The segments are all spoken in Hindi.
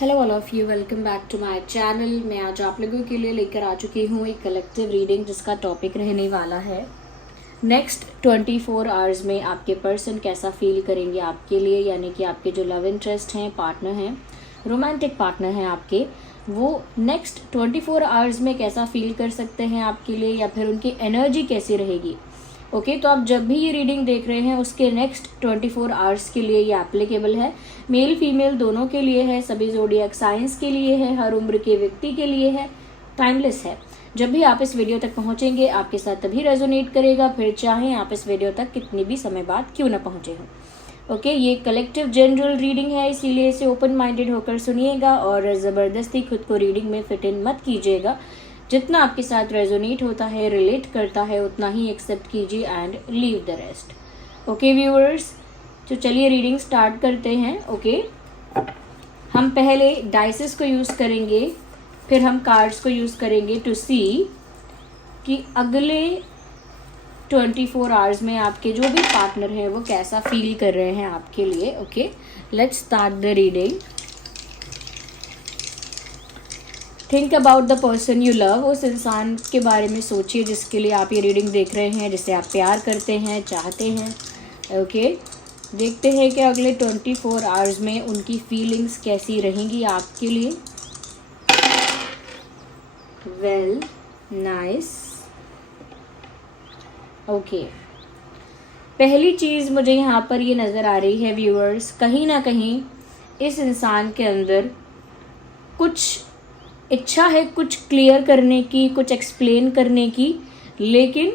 Hello all of you, welcome back to my channel. मैं आज आप लोगों के लिए लेकर आ चुकी हूँ एक कलेक्टिव रीडिंग जिसका टॉपिक रहने वाला है नेक्स्ट 24 आवर्स में आपके पर्सन कैसा फील करेंगे आपके लिए, यानी कि आपके जो लव इंटरेस्ट हैं, पार्टनर हैं, रोमांटिक पार्टनर हैं आपके, वो नेक्स्ट 24 आवर्स में कैसा फील कर सकते हैं आपके लिए, या फिर उनकी एनर्जी कैसी रहेगी। ओके तो आप जब भी ये रीडिंग देख रहे हैं उसके नेक्स्ट 24 आवर्स के लिए ये एप्लीकेबल है। मेल फीमेल दोनों के लिए है, सभी ज़ोडिएक साइंस के लिए है, हर उम्र के व्यक्ति के लिए है, टाइमलेस है। जब भी आप इस वीडियो तक पहुंचेंगे आपके साथ तभी रेजोनेट करेगा, फिर चाहें आप इस वीडियो तक कितनी भी समय बाद क्यों ना पहुंचे हो। ओके ये कलेक्टिव जनरल रीडिंग है, इसीलिए इसे ओपन माइंडेड होकर सुनिएगा और ज़बरदस्ती खुद को रीडिंग में फिट इन मत कीजिएगा। जितना आपके साथ रेजोनेट होता है, रिलेट करता है, उतना ही एक्सेप्ट कीजिए and leave the rest. Okay viewers, तो चलिए रीडिंग स्टार्ट करते हैं। ओके हम पहले डाइसेस को यूज़ करेंगे, फिर हम कार्ड्स को यूज़ करेंगे टू सी कि अगले 24 आवर्स में आपके जो भी पार्टनर है वो कैसा फील कर रहे हैं आपके लिए। Okay let's start the reading. Think about the person you love. उस इंसान के बारे में सोचिए जिसके लिए आप ये रीडिंग देख रहे हैं, जिसे आप प्यार करते हैं, चाहते हैं। ओके देखते हैं कि अगले 24 आवर्स में उनकी फीलिंग्स कैसी रहेंगी आपके लिए। Well nice. ओके पहली चीज़ मुझे यहाँ पर ये नज़र आ रही है व्यूअर्स, कहीं ना कहीं इस इंसान के अंदर कुछ इच्छा है कुछ क्लियर करने की, कुछ एक्सप्लेन करने की, लेकिन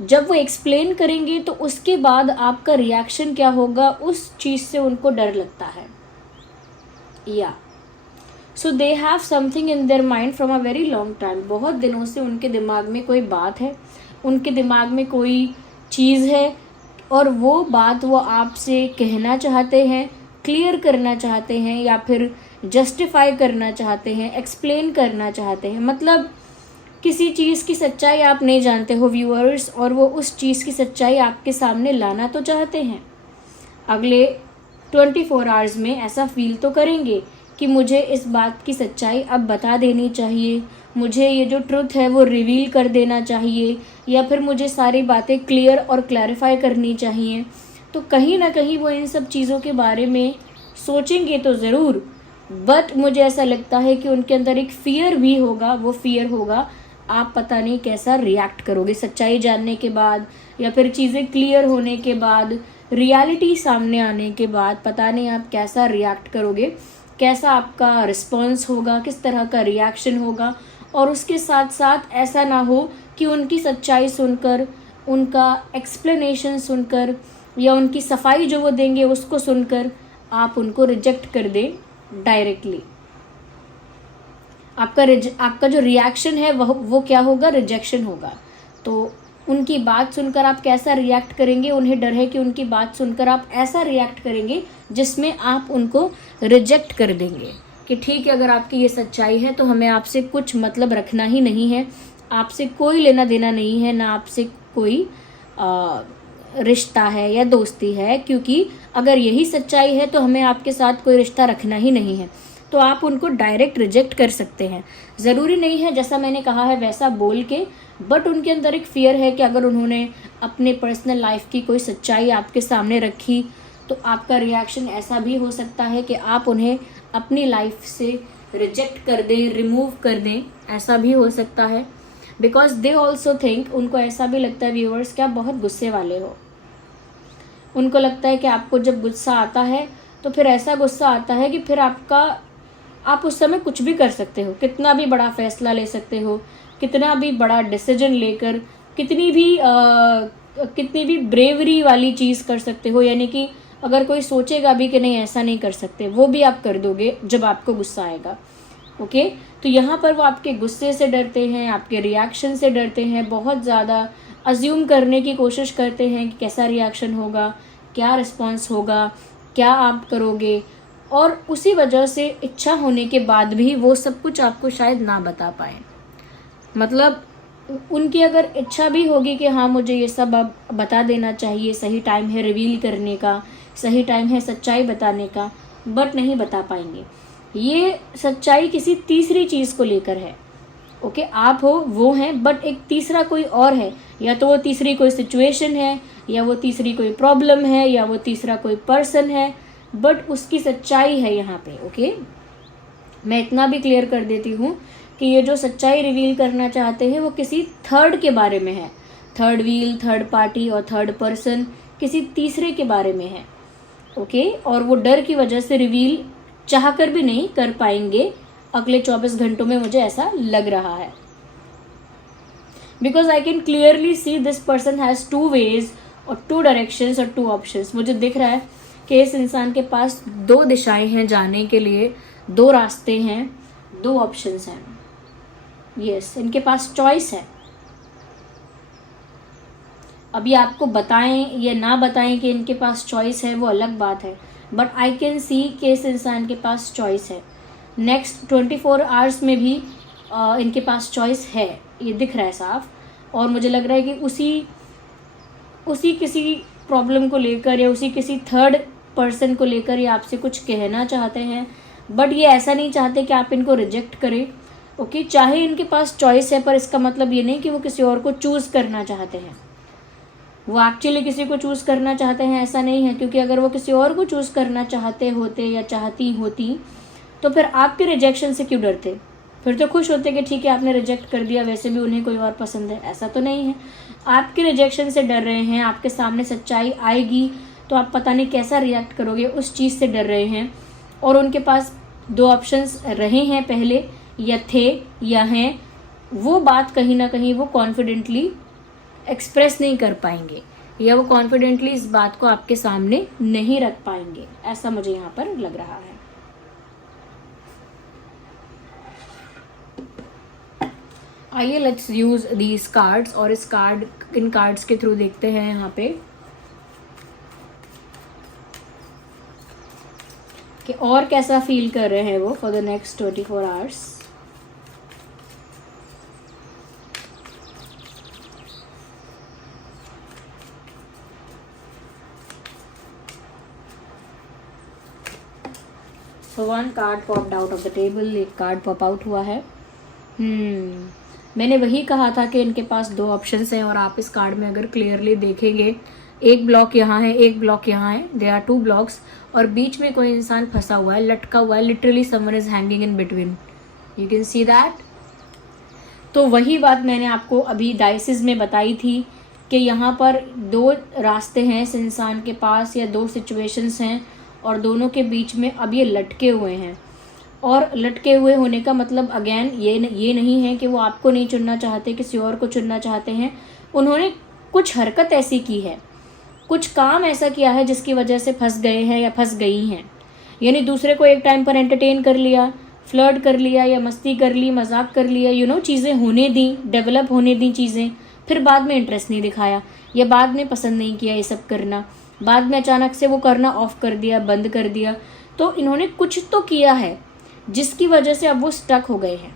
जब वो एक्सप्लेन करेंगे तो उसके बाद आपका रिएक्शन क्या होगा उस चीज़ से उनको डर लगता है। Yeah so they have something in their mind from a very long time. बहुत दिनों से उनके दिमाग में कोई बात है, उनके दिमाग में कोई चीज़ है और वो बात वो आपसे कहना चाहते हैं, क्लियर करना चाहते हैं, या फिर जस्टिफाई करना चाहते हैं, एक्सप्लेन करना चाहते हैं। मतलब किसी चीज़ की सच्चाई आप नहीं जानते हो व्यूअर्स, और वो उस चीज़ की सच्चाई आपके सामने लाना तो चाहते हैं। अगले 24 आवर्स में ऐसा फील तो करेंगे कि मुझे इस बात की सच्चाई अब बता देनी चाहिए, मुझे ये जो ट्रुथ है वो रिवील कर देना चाहिए, या फिर मुझे सारी बातें क्लियर और क्लैरिफाई करनी चाहिए। तो कहीं ना कहीं वो इन सब चीज़ों के बारे में सोचेंगे तो ज़रूर, बट मुझे ऐसा लगता है कि उनके अंदर एक फियर भी होगा। वो फियर होगा आप पता नहीं कैसा रिएक्ट करोगे सच्चाई जानने के बाद, या फिर चीज़ें क्लियर होने के बाद, रियलिटी सामने आने के बाद पता नहीं आप कैसा रिएक्ट करोगे, कैसा आपका रिस्पॉन्स होगा, किस तरह का रिएक्शन होगा। और उसके साथ साथ ऐसा ना हो कि उनकी सच्चाई सुनकर, उनका एक्सप्लेनेशन सुनकर, या उनकी सफाई जो वो देंगे उसको सुनकर आप उनको रिजेक्ट कर दें डायरेक्टली। आपका जो रिएक्शन है वो क्या होगा, रिजेक्शन होगा। तो उनकी बात सुनकर आप कैसा रिएक्ट करेंगे, उन्हें डर है कि उनकी बात सुनकर आप ऐसा रिएक्ट करेंगे जिसमें आप उनको रिजेक्ट कर देंगे कि ठीक है, अगर आपकी ये सच्चाई है तो हमें आपसे कुछ मतलब रखना ही नहीं है, आपसे कोई लेना देना नहीं है, ना आपसे कोई रिश्ता है या दोस्ती है, क्योंकि अगर यही सच्चाई है तो हमें आपके साथ कोई रिश्ता रखना ही नहीं है। तो आप उनको डायरेक्ट रिजेक्ट कर सकते हैं। ज़रूरी नहीं है जैसा मैंने कहा है वैसा बोल के, बट उनके अंदर एक फियर है कि अगर उन्होंने अपने पर्सनल लाइफ की कोई सच्चाई आपके सामने रखी तो आपका रिएक्शन ऐसा भी हो सकता है कि आप उन्हें अपनी लाइफ से रिजेक्ट कर दें, रिमूव कर दें, ऐसा भी हो सकता है। बिकॉज दे ऑल्सो थिंक, उनको ऐसा भी लगता है व्यूअर्स कि आप बहुत गुस्से वाले हो। उनको लगता है कि आपको जब गुस्सा आता है तो फिर ऐसा गुस्सा आता है कि फिर आप उस समय कुछ भी कर सकते हो, कितना भी बड़ा फैसला ले सकते हो, कितना भी बड़ा डिसीजन लेकर कितनी भी ब्रेवरी वाली चीज़ कर सकते हो। यानी कि अगर कोई सोचेगा भी कि नहीं ऐसा नहीं कर सकते, वो भी आप कर दोगे जब आपको गुस्सा आएगा। ओके तो यहाँ पर वो आपके गुस्से से डरते हैं, आपके रिएक्शन से डरते हैं, बहुत ज़्यादा अज्यूम करने की कोशिश करते हैं कि कैसा रिएक्शन होगा, क्या रिस्पॉन्स होगा, क्या आप करोगे, और उसी वजह से इच्छा होने के बाद भी वो सब कुछ आपको शायद ना बता पाए। मतलब उनकी अगर इच्छा भी होगी कि हाँ मुझे ये सब अब बता देना चाहिए, सही टाइम है रिवील करने का, सही टाइम है सच्चाई बताने का, बट नहीं बता पाएंगे। ये सच्चाई किसी तीसरी चीज को लेकर है। ओके, आप हो, वो हैं, बट एक तीसरा कोई और है, या तो वो तीसरी कोई सिचुएशन है, या वो तीसरी कोई प्रॉब्लम है, या वो तीसरा कोई पर्सन है, बट उसकी सच्चाई है यहाँ पे। ओके, मैं इतना भी क्लियर कर देती हूँ कि ये जो सच्चाई रिवील करना चाहते हैं वो किसी थर्ड के बारे में है, थर्ड व्हील, थर्ड पार्टी और थर्ड पर्सन, किसी तीसरे के बारे में है। ओके, और वो डर की वजह से रिवील चाहकर भी नहीं कर पाएंगे अगले 24 घंटों में, मुझे ऐसा लग रहा है। Because I can clearly see this person has 2 ways और 2 डायरेक्शंस और 2 ऑप्शंस। मुझे दिख रहा है कि इस इंसान के पास 2 दिशाएं हैं जाने के लिए, 2 रास्ते हैं, 2 ऑप्शंस हैं। यस, इनके पास चॉइस है। अभी आपको बताएं या ना बताएं कि इनके पास चॉइस है, वो अलग बात है, बट आई कैन सी कि इस इंसान के पास चॉइस है। नेक्स्ट 24 आवर्स में भी इनके पास चॉइस है, ये दिख रहा है साफ। और मुझे लग रहा है कि उसी किसी प्रॉब्लम को लेकर या उसी किसी थर्ड पर्सन को लेकर ये आपसे कुछ कहना चाहते हैं, बट ये ऐसा नहीं चाहते कि आप इनको रिजेक्ट करें। ओके, चाहे इनके पास चॉइस है, पर इसका मतलब ये नहीं कि वो किसी और को चूज़ करना चाहते हैं। वो एक्चुअली किसी को चूज़ करना चाहते हैं ऐसा नहीं है, क्योंकि अगर वो किसी और को चूज़ करना चाहते होते या चाहती होती तो फिर आपके रिजेक्शन से क्यों डरते? फिर तो खुश होते कि ठीक है आपने रिजेक्ट कर दिया, वैसे भी उन्हें कोई और पसंद है। ऐसा तो नहीं है, आपके रिजेक्शन से डर रहे हैं। आपके सामने सच्चाई आएगी तो आप पता नहीं कैसा रिएक्ट करोगे, उस चीज़ से डर रहे हैं। और उनके पास 2 ऑप्शंस रहे हैं पहले, या थे या हैं, वो बात कहीं ना कहीं वो कॉन्फिडेंटली एक्सप्रेस नहीं कर पाएंगे, या वो कॉन्फिडेंटली इस बात को आपके सामने नहीं रख पाएंगे, ऐसा मुझे यहाँ पर लग रहा है। आइए लेट्स यूज दीज कार्ड्स, और इन कार्ड्स के थ्रू देखते हैं यहाँ पे कि और कैसा फील कर रहे हैं वो for the next 24 hours. So one card popped out of the table, एक कार्ड पॉप आउट हुआ है। मैंने वही कहा था कि इनके पास 2 ऑप्शंस हैं, और आप इस कार्ड में अगर क्लियरली देखेंगे, एक ब्लॉक यहाँ है, एक ब्लॉक यहाँ है, दे आर 2 ब्लॉक्स, और बीच में कोई इंसान फंसा हुआ है, लटका हुआ है, literally someone is hanging in between, you can see that. तो वही बात मैंने आपको अभी डाइसिस में बताई थी कि यहाँ पर 2 रास्ते हैं इस इंसान के पास, या 2 सिचुएशंस हैं, और दोनों के बीच में अब ये लटके हुए हैं। और लटके हुए होने का मतलब अगेन ये नहीं है कि वो आपको नहीं चुनना चाहते, किसी और को चुनना चाहते हैं। उन्होंने कुछ हरकत ऐसी की है, कुछ काम ऐसा किया है जिसकी वजह से फंस गए हैं या फंस गई हैं। यानी दूसरे को एक टाइम पर एंटरटेन कर लिया, फ्लर्ट कर लिया, या मस्ती कर ली, मजाक कर लिया, चीज़ें होने दी, डेवलप होने दी चीज़ें, फिर बाद में इंटरेस्ट नहीं दिखाया, या बाद में पसंद नहीं किया ये सब करना, बाद में अचानक से वो करना ऑफ कर दिया, बंद कर दिया। तो इन्होंने कुछ तो किया है जिसकी वजह से अब वो स्टक हो गए हैं।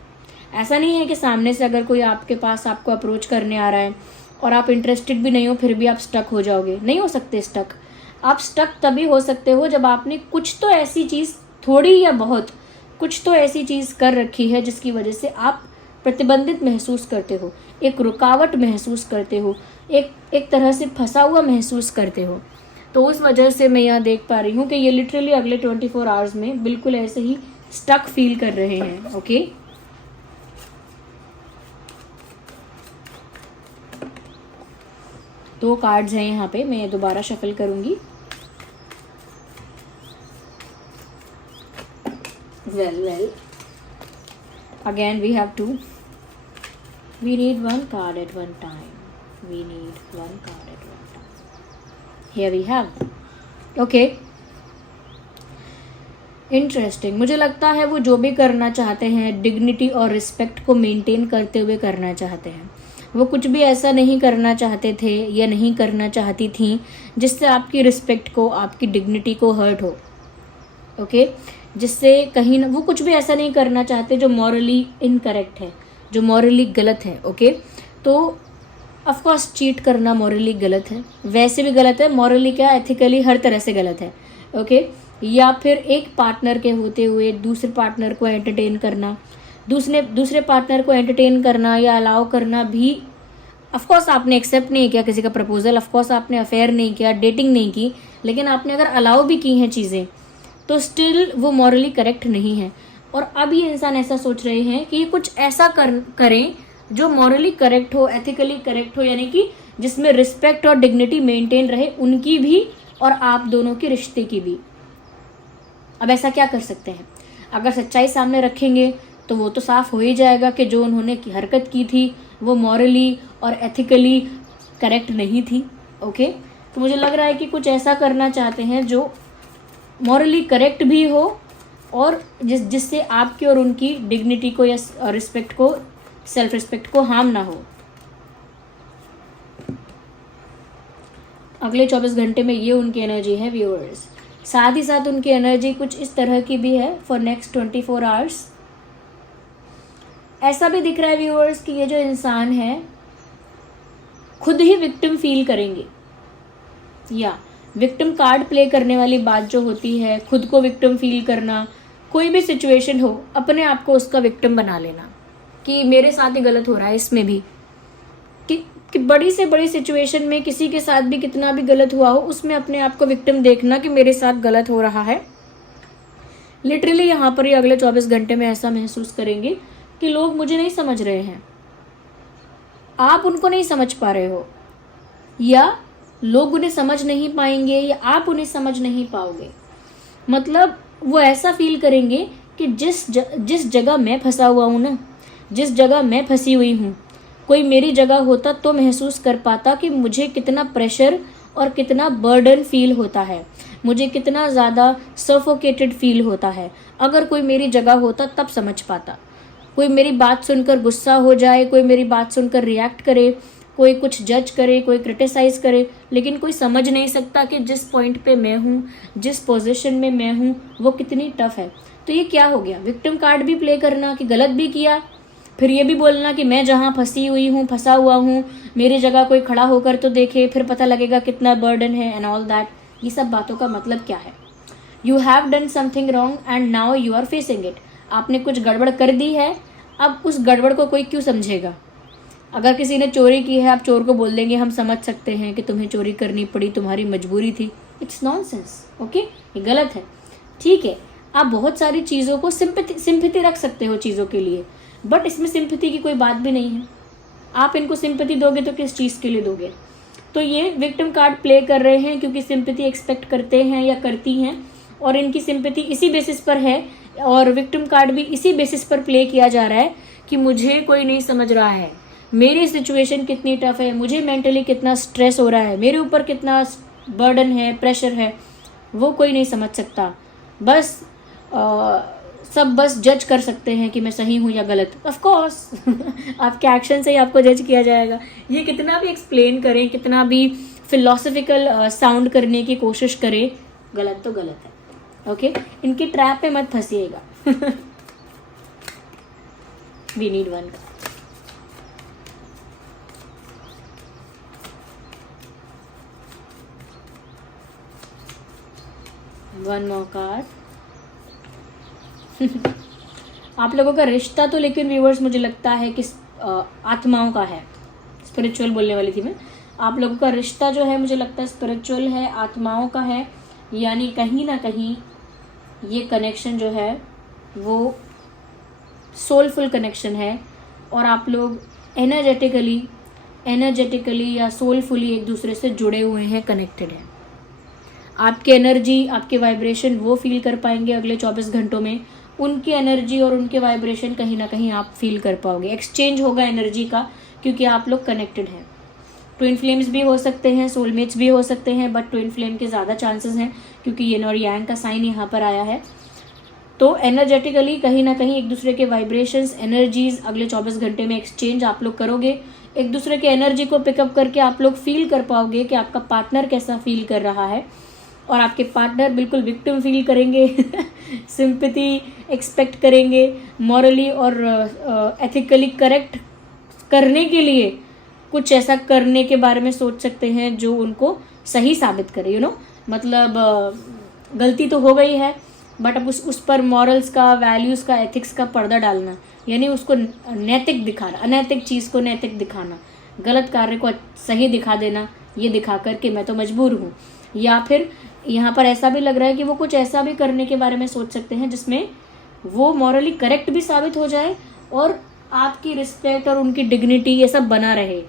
ऐसा नहीं है कि सामने से अगर कोई आपके पास आपको अप्रोच करने आ रहा है और आप इंटरेस्टेड भी नहीं हो, फिर भी आप स्टक हो जाओगे। नहीं हो सकते स्टक। आप स्टक तभी हो सकते हो जब आपने कुछ तो ऐसी चीज़, थोड़ी या बहुत, कुछ तो ऐसी चीज़ कर रखी है जिसकी वजह से आप प्रतिबंधित महसूस करते हो, एक रुकावट महसूस करते हो, एक तरह से फंसा हुआ महसूस करते हो। तो उस वजह से मैं यहाँ देख पा रही हूँ कि ये लिटरली अगले 24 आवर्स में बिल्कुल ऐसे ही स्टक फील कर रहे हैं। ओके, दो कार्ड्स हैं यहाँ पे, मैं दोबारा शफल करूंगी। well again we have to, we need one card at one time, we need one card at one time, here we have, okay, interesting. मुझे लगता है वो जो भी करना चाहते हैं डिग्निटी और रिस्पेक्ट को मेंटेन करते हुए करना चाहते हैं। वो कुछ भी ऐसा नहीं करना चाहते थे या नहीं करना चाहती थी जिससे आपकी रिस्पेक्ट को, आपकी डिग्निटी को हर्ट हो। ओके, जिससे कहीं ना, वो कुछ भी ऐसा नहीं करना चाहते जो मॉरली इनकरेक्ट है, जो मॉरली गलत है। ओके, तो ऑफ कोर्स चीट करना मॉरली गलत है, वैसे भी गलत है, मॉरली क्या, एथिकली हर तरह से गलत है। ओके, या फिर एक पार्टनर के होते हुए दूसरे पार्टनर को एंटरटेन करना, दूसरे पार्टनर को एंटरटेन करना या अलाउ करना भी, ऑफ कोर्स आपने एक्सेप्ट नहीं किया किसी का प्रपोजल, ऑफ कोर्स आपने अफेयर नहीं किया, डेटिंग नहीं की, लेकिन आपने अगर अलाउ भी की हैं चीज़ें तो स्टिल वो मॉरली करेक्ट नहीं है। और अब ये इंसान ऐसा सोच रहे हैं कि ये कुछ ऐसा करें जो मॉरली करेक्ट हो, एथिकली करेक्ट हो, यानी कि जिसमें रिस्पेक्ट और डिग्निटी मेंटेन रहे, उनकी भी और आप दोनों के रिश्ते की भी। अब ऐसा क्या कर सकते हैं? अगर सच्चाई सामने रखेंगे तो वो तो साफ हो ही जाएगा कि जो उन्होंने हरकत की थी वो मॉरली और एथिकली करेक्ट नहीं थी। ओके, तो मुझे लग रहा है कि कुछ ऐसा करना चाहते हैं जो मॉरली करेक्ट भी हो और जिससे आपकी और उनकी डिग्निटी को या रिस्पेक्ट को, सेल्फ रिस्पेक्ट को हार्म ना हो। अगले 24 घंटे में ये उनकी एनर्जी है व्यूअर्स। साथ ही साथ उनकी एनर्जी कुछ इस तरह की भी है फॉर नेक्स्ट 24 आवर्स। ऐसा भी दिख रहा है व्यूअर्स कि ये जो इंसान है खुद ही विक्टिम फील करेंगे, या विक्टिम कार्ड प्ले करने वाली बात जो होती है, खुद को विक्टिम फील करना, कोई भी सिचुएशन हो अपने आप को उसका विक्टिम बना लेना कि मेरे साथ ही गलत हो रहा है। इसमें भी कि बड़ी से बड़ी सिचुएशन में किसी के साथ भी कितना भी गलत हुआ हो, उसमें अपने आप को विक्टिम देखना कि मेरे साथ गलत हो रहा है। लिटरली यहाँ पर ही अगले 24 घंटे में ऐसा महसूस करेंगे कि लोग मुझे नहीं समझ रहे हैं, आप उनको नहीं समझ पा रहे हो, या लोग उन्हें समझ नहीं पाएंगे या आप उन्हें समझ नहीं पाओगे। मतलब वो ऐसा फील करेंगे कि जिस जगह मैं फंसा हुआ हूँ ना, जिस जगह मैं फंसी हुई हूँ, कोई मेरी जगह होता तो महसूस कर पाता कि मुझे कितना प्रेशर और कितना बर्डन फील होता है, मुझे कितना ज़्यादा सफोकेटेड फील होता है। अगर कोई मेरी जगह होता तब समझ पाता। कोई मेरी बात सुनकर गुस्सा हो जाए, कोई मेरी बात सुनकर रिएक्ट करे, कोई कुछ जज करे, कोई क्रिटिसाइज करे, लेकिन कोई समझ नहीं सकता कि जिस पॉइंट पे मैं हूँ, जिस पोजीशन में मैं हूँ, वो कितनी टफ है। तो ये क्या हो गया? विक्टिम कार्ड भी प्ले करना कि गलत भी किया, फिर ये भी बोलना कि मैं जहाँ फंसी हुई हूँ, फंसा हुआ हूँ, मेरी जगह कोई खड़ा होकर तो देखे, फिर पता लगेगा कितना बर्डन है एंड ऑल दैट। ये सब बातों का मतलब क्या है? You have done something wrong and now you are facing it. आपने कुछ गड़बड़ कर दी है, अब उस गड़बड़ को कोई क्यों समझेगा? अगर किसी ने चोरी की है, आप चोर को बोल देंगे हम समझ सकते हैं कि तुम्हें चोरी करनी पड़ी, तुम्हारी मजबूरी थी। It's nonsense. ओके, ये गलत है। ठीक है, आप बहुत सारी चीज़ों को सिंपैथी रख सकते हो चीज़ों के लिए, बट इसमें सिंपैथी की कोई बात भी नहीं है। आप इनको सिंपैथी दोगे तो किस चीज़ के लिए दोगे? तो ये विक्टिम कार्ड प्ले कर रहे हैं क्योंकि सिंपैथी एक्सपेक्ट करते हैं या करती हैं, और इनकी सिंपैथी इसी बेसिस पर है, और विक्टिम कार्ड भी इसी बेसिस पर प्ले किया जा रहा है कि मुझे कोई नहीं समझ रहा है, मेरी सिचुएशन कितनी टफ है, मुझे मेंटली कितना स्ट्रेस हो रहा है, मेरे ऊपर कितना बर्डन है, प्रेशर है, वो कोई नहीं समझ सकता। बस सब बस जज कर सकते हैं कि मैं सही हूँ या गलत। ऑफ कोर्स आपके एक्शन से ही आपको जज किया जाएगा। ये कितना भी एक्सप्लेन करें, कितना भी फिलोसफिकल साउंड करने की कोशिश करें, गलत तो गलत है। ओके, इनकी ट्रैप पे मत फंसिएगा। वी नीड वन का। One more card. आप लोगों का रिश्ता तो लेकिन व्यूअर्स मुझे लगता है कि आत्माओं का है। स्पिरिचुअल बोलने वाली थी मैं। आप लोगों का रिश्ता जो है मुझे लगता है स्पिरिचुअल है, आत्माओं का है, यानी कहीं ना कहीं ये कनेक्शन जो है वो सोलफुल कनेक्शन है, और आप लोग एनर्जेटिकली या सोलफुली एक दूसरे से जुड़े हुए हैं, कनेक्टेड हैं। आपकी एनर्जी, आपके वाइब्रेशन वो फील कर पाएंगे अगले 24 घंटों में, उनकी एनर्जी और उनके वाइब्रेशन कहीं ना कहीं आप फील कर पाओगे। एक्सचेंज होगा एनर्जी का, क्योंकि आप लोग कनेक्टेड हैं। ट्विन फ्लेम्स भी हो सकते हैं, सोलमेट्स भी हो सकते हैं, बट ट्विन फ्लेम के ज़्यादा चांसेस हैं क्योंकि येन और यांग का साइन यहाँ पर आया है। तो एनर्जेटिकली कहीं ना कहीं एक दूसरे के वाइब्रेशंस, एनर्जीज अगले 24 घंटे में एक्सचेंज आप लोग करोगे। एक दूसरे के एनर्जी को पिकअप करके आप लोग फील कर पाओगे कि आपका पार्टनर कैसा फील कर रहा है, और आपके पार्टनर बिल्कुल विक्टिम फील करेंगे, सिंपैथी एक्सपेक्ट करेंगे, मॉरली और एथिकली करेक्ट करने के लिए कुछ ऐसा करने के बारे में सोच सकते हैं जो उनको सही साबित करे। मतलब गलती तो हो गई है, बट अब उस पर मॉरल्स का, वैल्यूज़ का, एथिक्स का पर्दा डालना, यानी उसको नैतिक दिखाना, अनैतिक चीज़ को नैतिक दिखाना, गलत कार्य को सही दिखा देना, ये दिखा कर के मैं तो मजबूर हूँ। या फिर यहाँ पर ऐसा भी लग रहा है कि वो कुछ ऐसा भी करने के बारे में सोच सकते हैं जिसमें वो मॉरली करेक्ट भी साबित हो जाए और आपकी रिस्पेक्ट और उनकी डिग्निटी ये सब बना रहे,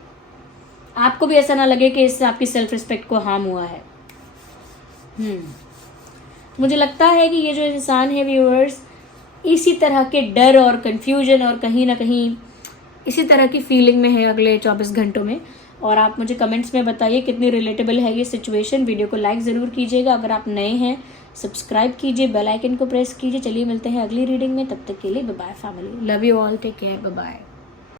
आपको भी ऐसा ना लगे कि इससे आपकी सेल्फ रिस्पेक्ट को हार्म हुआ है। मुझे लगता है कि ये जो इंसान है व्यूअर्स, इसी तरह के डर और कंफ्यूजन और कहीं ना कहीं इसी तरह की फीलिंग में है अगले 24 घंटों में। और आप मुझे कमेंट्स में बताइए कितनी रिलेटेबल है ये सिचुएशन। वीडियो को लाइक ज़रूर कीजिएगा, अगर आप नए हैं सब्सक्राइब कीजिए, बेल आइकन को प्रेस कीजिए। चलिए मिलते हैं अगली रीडिंग में, तब तक के लिए bye bye family, love you all, take care, bye bye.